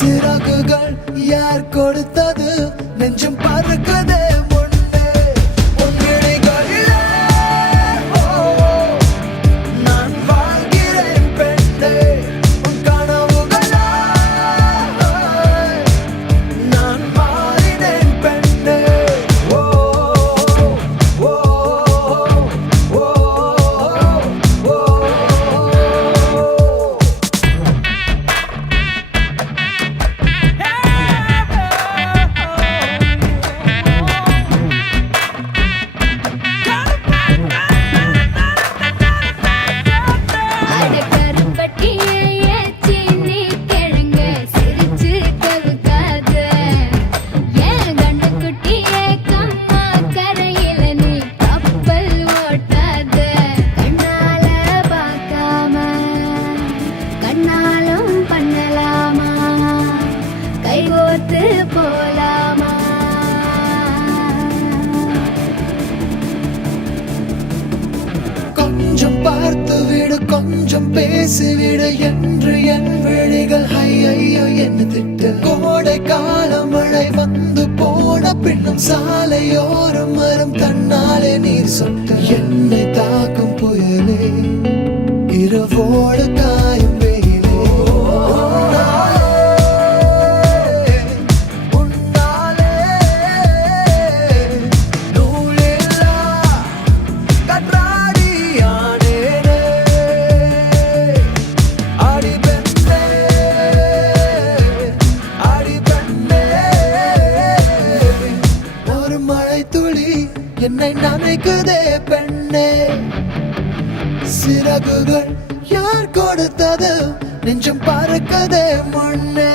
சிறகுகள் யார் கொடுத்தது நெஞ்சம் பறக்குதே முன்னே உன்னிடைகளிலே நான் வாழ்கிறேன் பெண்ணே உன் கனவுகளா நான் மாறினேன் பெண்ணே ஓ ஓ ஓ ஓ போலாமா கொஞ்சம் பார்த்து விடு கொஞ்சம் பேசிவிடு என்று என் விழிகள் ஐயோ என்ன திட்டு கோடை கால மழை வந்து போன பின்னும் சாலையோரம் மரம் தன்னாலே நீர் சொட்டு என்னை தாக்கும் புயலே இரவோடு காயும் வெயிலே உன்னாலே நூலில்லா கற்றாடியானேனே அடி பெண்ணே அடி பெண்ணே ஒரு மழை துளி என்னை நனைக்குதே பெண்ணே சிறகுகள் யார் கொடுத்தது நெஞ்சம் பறக்கதே முன்னே